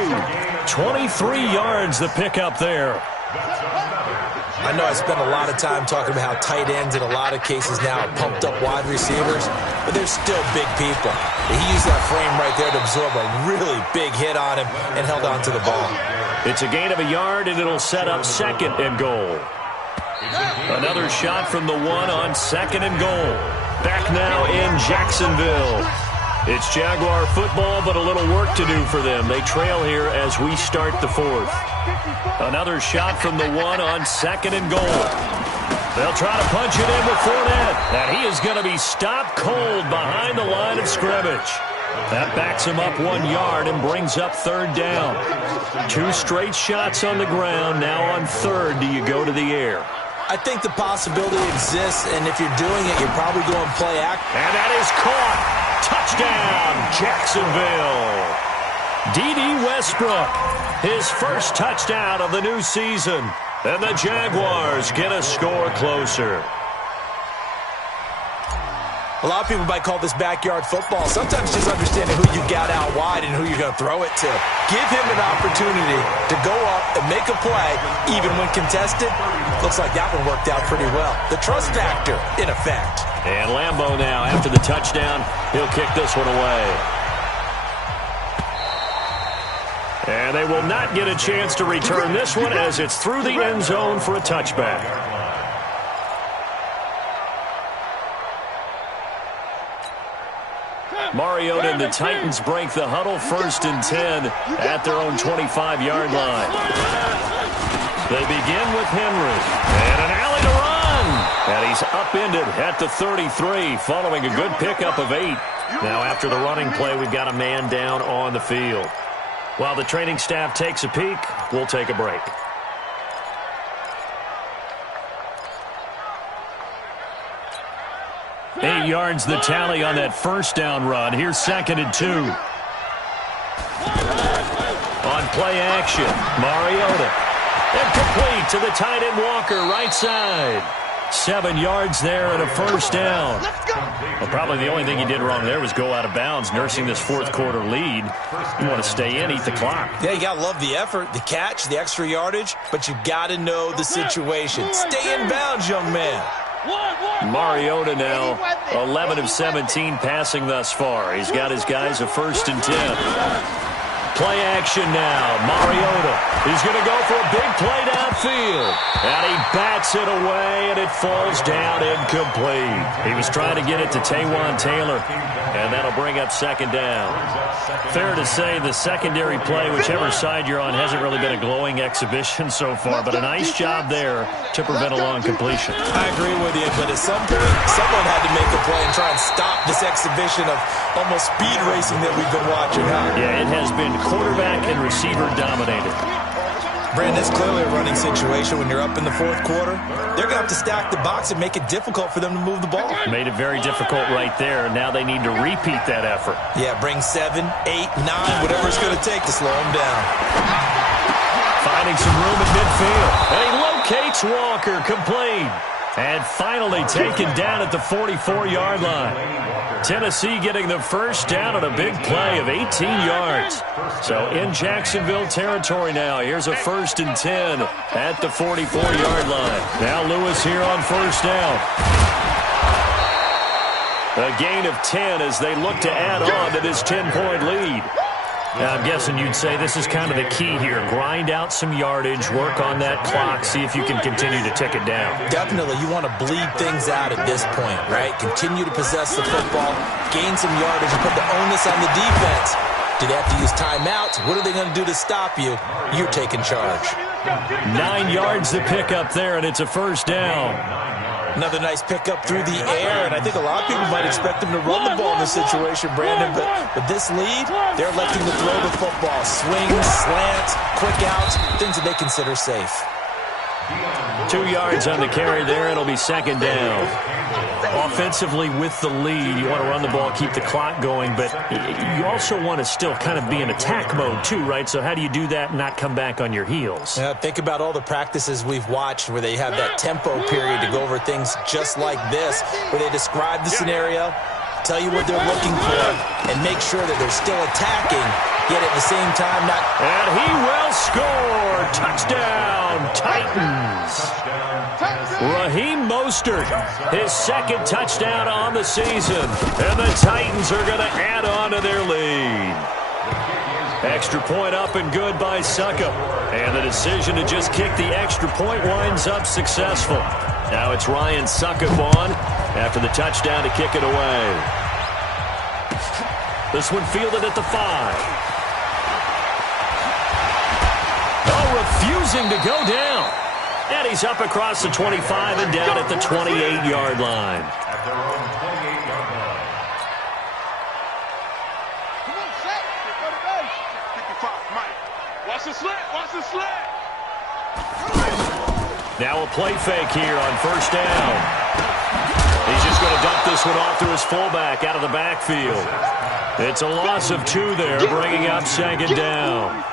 23 yards the pickup there. I know I spent a lot of time talking about how tight ends in a lot of cases now are pumped up wide receivers, but they're still big people. He used that frame right there to absorb a really big hit on him and held on to the ball. It's a gain of a yard, and it'll set up 2nd and goal. Another shot from the 1 on 2nd and goal. Back now in Jacksonville. It's Jaguar football, but a little work to do for them. They trail here as we start the 4th. Another shot from the 1 on 2nd and goal. They'll try to punch it in with Fournette. And he is going to be stopped cold behind the line of scrimmage. That backs him up 1 yard and brings up third down. 2 straight shots on the ground. Now on third, do you go to the air? I think the possibility exists, and if you're doing it, you're probably going play action. And that is caught. Touchdown, Jacksonville. D.D. Westbrook, his first touchdown of the new season. And the Jaguars get a score closer. A lot of people might call this backyard football. Sometimes just understanding who you got out wide and who you're going to throw it to. Give him an opportunity to go up and make a play, even when contested. Looks like that one worked out pretty well. The trust factor, in effect. And Lambeau now, after the touchdown, he'll kick this one away. And they will not get a chance to return this one as it's through the end zone for a touchback. Mariota and the Titans break the huddle, 1st and 10 at their own 25-yard line. They begin with Henry. And an alley to run. And he's upended at the 33 following a good pickup of 8. Now after the running play, we've got a man down on the field. While the training staff takes a peek, we'll take a break. 8 yards the tally on that first down run. Here's 2nd and 2. On play action, Mariota. And complete to the tight end Walker, right side. 7 yards there and a first down. Well, probably the only thing he did wrong there was go out of bounds, nursing this fourth quarter lead. You want to stay in, eat the clock. Yeah, you got to love the effort, the catch, the extra yardage, but you got to know the situation. Stay in bounds, young man. Mariota now 11 of 17 passing thus far. He's got his guys a 1st and 10. Play action now. Mariota. He's going to go for a big play downfield. And he bats it away, and it falls down incomplete. He was trying to get it to Taywan Taylor, and that'll bring up 2nd down. Fair to say the secondary play, whichever side you're on, hasn't really been a glowing exhibition so far, but a nice job there to prevent a long completion. I agree with you, but at some point, someone had to make a play and try and stop this exhibition of almost speed racing that we've been watching. Yeah, it has been quarterback and receiver dominated. Brandon, it's clearly a running situation when you're up in the fourth quarter. They're going to have to stack the box and make it difficult for them to move the ball. Made it very difficult right there. Now they need to repeat that effort. Yeah, bring 7, 8, 9, whatever it's going to take to slow them down. Finding some room in midfield. And he locates Walker, complete. And finally taken down at the 44-yard line. Tennessee getting the first down on a big play of 18 yards. So in Jacksonville territory now. Here's a 1st and 10 at the 44-yard line. Now Lewis here on 1st down. A gain of 10 as they look to add on to this 10-point lead. Now, I'm guessing you'd say this is kind of the key here. Grind out some yardage, work on that clock, see if you can continue to tick it down. Definitely. You want to bleed things out at this point, right? Continue to possess the football, gain some yardage, and put the onus on the defense. Do they have to use timeouts? What are they going to do to stop you? You're taking charge. 9 yards to pick up there, and it's a 1st down. Another nice pickup through the air, and I think a lot of people might expect them to run the ball in this situation, Brandon, but with this lead, they're electing to throw the football. Swings, slants, quick outs, things that they consider safe. 2 yards on the carry there. It'll be 2nd down. Offensively with the lead, you want to run the ball, keep the clock going, but you also want to still kind of be in attack mode too, right? So how do you do that and not come back on your heels? Yeah, think about all the practices we've watched where they have that tempo period to go over things just like this, where they describe the scenario, tell you what they're looking for, and make sure that they're still attacking, yet at the same time not... And he will score! Touchdown, Titans! Raheem Mostert, his 2nd touchdown on the season, and the Titans are going to add on to their lead. Extra point up and good by Succop, and the decision to just kick the extra point winds up successful. Now it's Ryan Succop on after the touchdown to kick it away. This one fielded at the 5. Oh, refusing to go down. And he's up across the 25 and down at the 28-yard line. At their own 28-yard line. Come on, set. Go to base. 55, Mike. Watch the slant. Watch the slant. Now a play fake here on first down. He's just going to dump this one off to his fullback out of the backfield. It's a loss of 2 there, bringing up second down.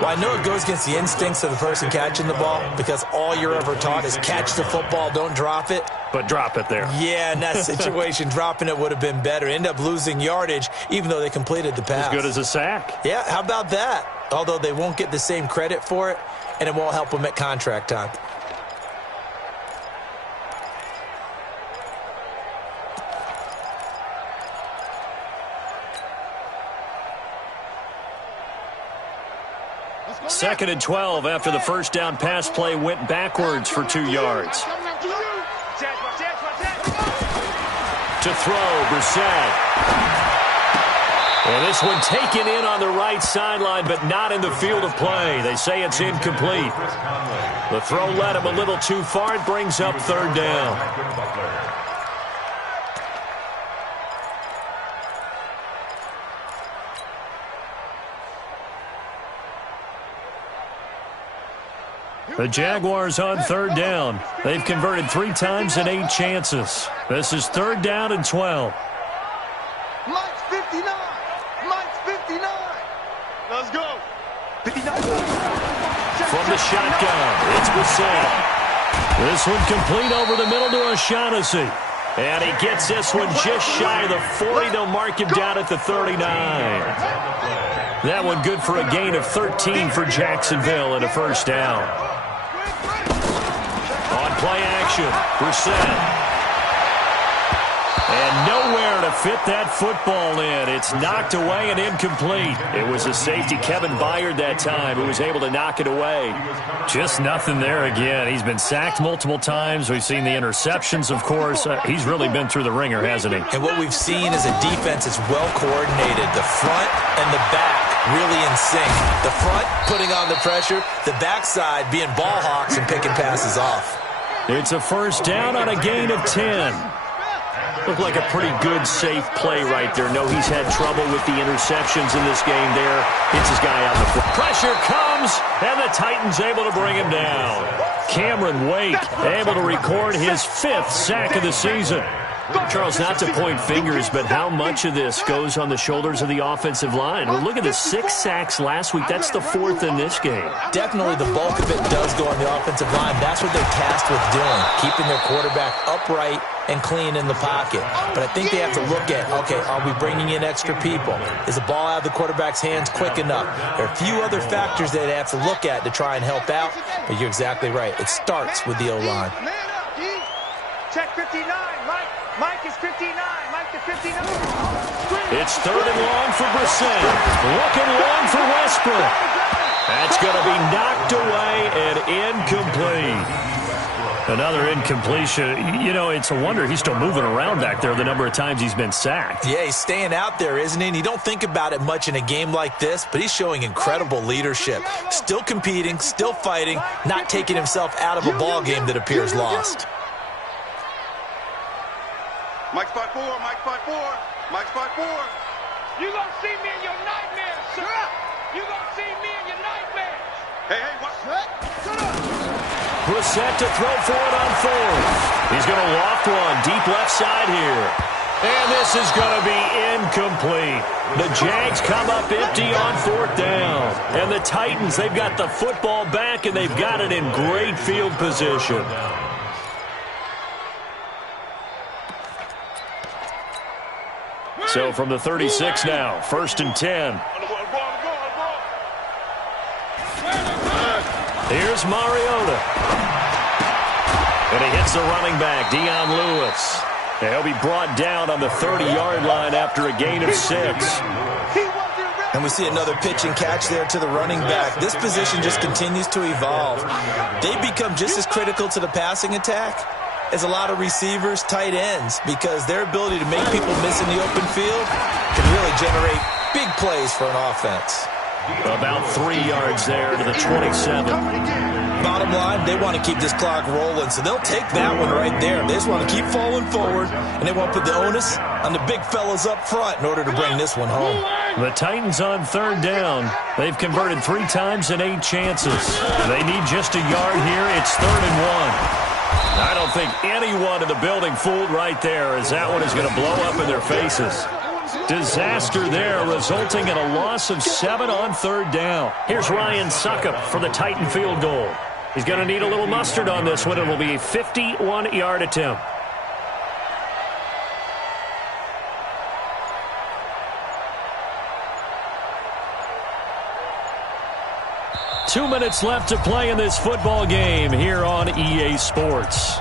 Well, I know it goes against the instincts of the person catching the ball because all you're ever taught is catch the football, don't drop it. But drop it there. Yeah, in that situation, dropping it would have been better. End up losing yardage, even though they completed the pass. As good as a sack. Yeah, how about that? Although they won't get the same credit for it, and it won't help them at contract time. Second and 12 after the first down pass play went backwards for 2 yards. To throw, Brissett. And this one taken in on the right sideline, but not in the field of play. They say it's incomplete. The throw led him a little too far. It brings up third down. The Jaguars on third down. They've converted 3 times in 8 chances. This is third down and 12. Mike's 59. Mike's 59. Let's go. 59. From the shotgun, it's Brissett. This one complete over the middle to O'Shaughnessy. And he gets this one just shy of the 40. They'll mark him down at the 39. That one good for a gain of 13 for Jacksonville and a first down. On play action, Brissett. And nowhere to fit that football in. It's knocked away and incomplete. It was a safety, Kevin Byard, that time, who was able to knock it away. Just nothing there again. He's been sacked multiple times. We've seen the interceptions, of course. He's really been through the ringer, hasn't he? And what we've seen is a defense that's well coordinated. The front and the back really in sync. The front putting on the pressure, the backside being ball hawks and picking passes off. It's a first down on a gain of 10. Looked like a pretty good, safe play right there. No, he's had trouble with the interceptions in this game there. Hits his guy out in the front. Pressure comes, and the Titans able to bring him down. Cameron Wake able to record his 5th sack of the season. Charles, not to point fingers, but how much of this goes on the shoulders of the offensive line? Well, look at the 6 sacks last week. That's the 4th in this game. Definitely the bulk of it does go on the offensive line. That's what they're tasked with doing, keeping their quarterback upright and clean in the pocket. But I think they have to look at, okay, are we bringing in extra people? Is the ball out of the quarterback's hands quick enough? There are a few other factors that they have to look at to try and help out, but you're exactly right. It starts with the O-line. Check 59, Mike. Mike is 59. Mike to 59. It's third and long for Brissett. Looking long for Westbrook. That's going to be knocked away and incomplete. Another incompletion. You know, it's a wonder he's still moving around back there the number of times he's been sacked. Yeah, he's staying out there, isn't he? And you don't think about it much in a game like this, but he's showing incredible leadership. Still competing, still fighting, not taking himself out of a ball game that appears lost. Mike's 5'4", Mike's 5'4", Mike's 5'4". You gonna see me in your nightmares, sir. You gonna see me in your nightmares. Hey, what? Brissett to throw for it on 4th. He's going to loft one deep left side here. And this is going to be incomplete. The Jags come up empty on 4th down. And the Titans, they've got the football back, and they've got it in great field position. So from the 36 now, 1st and 10. Here's Mariota. And he hits the running back, Dion Lewis. And he'll be brought down on the 30-yard line after a gain of 6. And we see another pitch and catch there to the running back. This position just continues to evolve. They become just as critical to the passing attack as a lot of receivers, tight ends, because their ability to make people miss in the open field can really generate big plays for an offense. About 3 yards there to the 27. Bottom line, they want to keep this clock rolling, so they'll take that one right there. They just want to keep falling forward, and they want to put the onus on the big fellas up front in order to bring this one home. The Titans on third down. They've converted 3 times in 8 chances. They need just a yard here. It's 3rd and 1. I don't think anyone in the building fooled right there, as that one is going to blow up in their faces. Disaster there, resulting in a loss of 7 on third down. Here's Ryan Suckup for the Titan field goal. He's going to need a little mustard on this one. It will be a 51-yard attempt. Two minutes left to play in this football game here on EA Sports.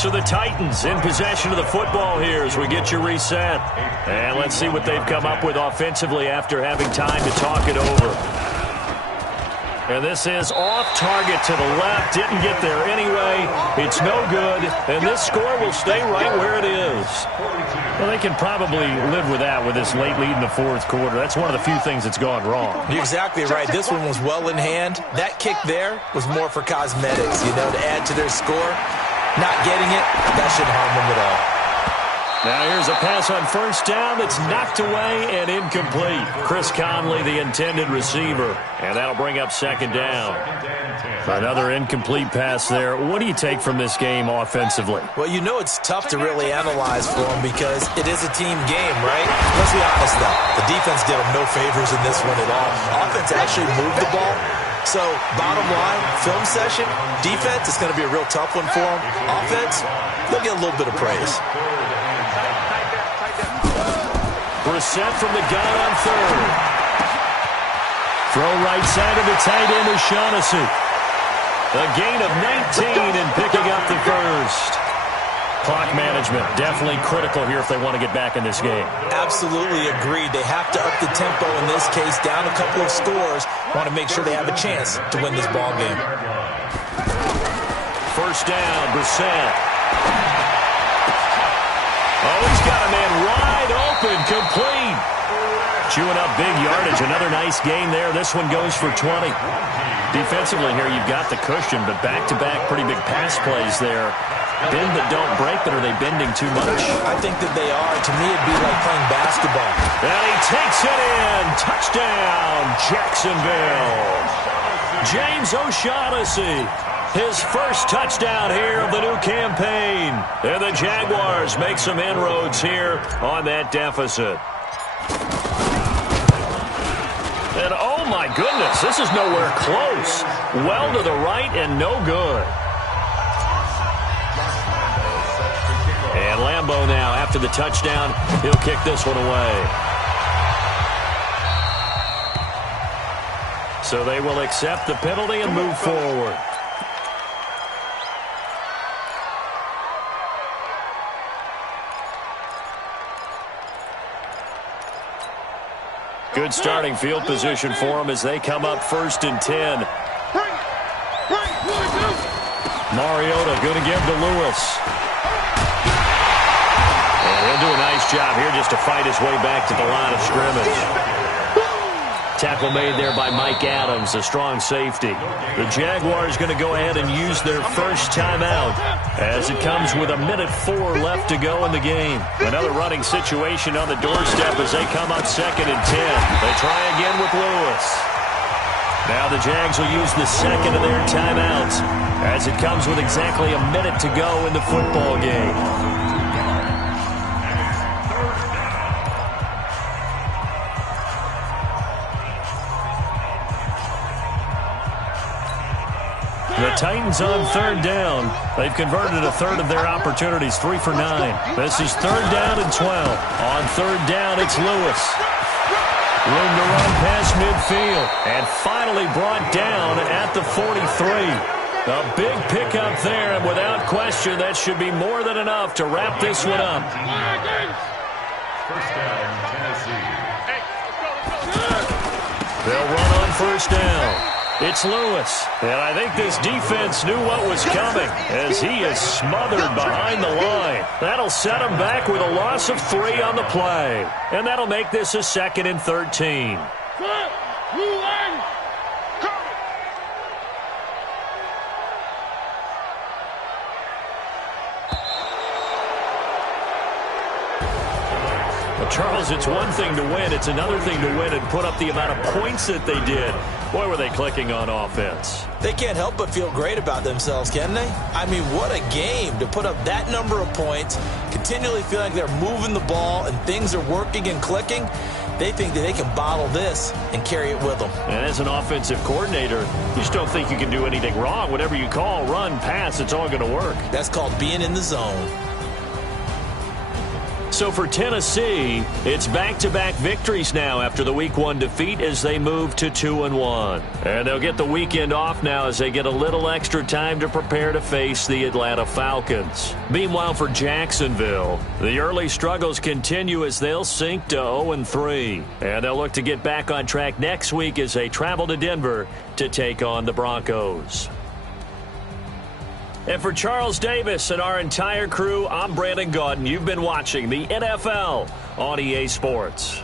So the Titans in possession of the football here as we get you reset. And let's see what they've come up with offensively after having time to talk it over. And this is off target to the left. Didn't get there anyway. It's no good. And this score will stay right where it is. Well, they can probably live with that with this late lead in the 4th quarter. That's one of the few things that's gone wrong. You're exactly right. This one was well in hand. That kick there was more for cosmetics, to add to their score. Not getting it, that shouldn't harm them at all. Now here's a pass on first down that's knocked away and incomplete. Chris Conley, the intended receiver, and that'll bring up 2nd down. Another incomplete pass there. What do you take from this game offensively? Well, it's tough to really analyze for them because it is a team game, right? Let's be honest, though. The defense did them no favors in this one at all. Offense actually moved the ball. So, bottom line, film session, defense is going to be a real tough one for them. Offense, they'll get a little bit of praise. Brissett from the gun on 3rd. Throw right side of the tight end is Shaughnessy. A gain of 19 and picking up the first. Clock management definitely critical here if they want to get back in this game. Absolutely agreed. They have to up the tempo in this case, down a couple of scores. Want to make sure they have a chance to win this ball game. First down, Brissett. Oh, he's got a man wide open, complete. Chewing up big yardage. Another nice gain there. This one goes for 20. Defensively here, you've got the cushion, but back-to-back pretty big pass plays there. Bend but don't break, but are they bending too much? I think that they are. To me, it'd be like playing basketball. And he takes it in. Touchdown, Jacksonville. James O'Shaughnessy, his first touchdown here of the new campaign. And the Jaguars make some inroads here on that deficit. And oh my goodness, this is nowhere close. Well to the right and no good. And Lambeau now, after the touchdown, he'll kick this one away. So they will accept the penalty and move forward. Good starting field position for them as they come up 1st and 10. Mariota going to give to Lewis. And he'll do a nice job here just to fight his way back to the line of scrimmage. Tackle made there by Mike Adams, a strong safety. The Jaguars going to go ahead and use their first timeout as it comes with 1:04 left to go in the game. Another running situation on the doorstep as they come up 2nd and 10. They try again with Lewis. Now the Jags will use the second of their timeouts as it comes with exactly a minute to go in the football game. The Titans on 3rd down. They've converted 1/3 of their opportunities, 3 for 9. This is 3rd down and 12. On 3rd down, it's Lewis. Room to run past midfield. And finally brought down at the 43. A big pickup there, and without question, that should be more than enough to wrap this one up. First down, Tennessee. They'll run on 1st down. It's Lewis, and I think this defense knew what was coming as he is smothered behind the line. That'll set him back with a loss of 3 on the play, and that'll make this a 2nd and 13. Well, Charles, it's one thing to win. It's another thing to win and put up the amount of points that they did. Boy, were they clicking on offense. They can't help but feel great about themselves, can they? I mean, what a game to put up that number of points, continually feel like they're moving the ball and things are working and clicking. They think that they can bottle this and carry it with them. And as an offensive coordinator, you just don't think you can do anything wrong. Whatever you call, run, pass, it's all going to work. That's called being in the zone. So for Tennessee, it's back-to-back victories now after the Week 1 defeat as they move to 2-1. And they'll get the weekend off now as they get a little extra time to prepare to face the Atlanta Falcons. Meanwhile, for Jacksonville, the early struggles continue as they'll sink to 0-3. And they'll look to get back on track next week as they travel to Denver to take on the Broncos. And for Charles Davis and our entire crew, I'm Brandon Gaudin. You've been watching the NFL on EA Sports.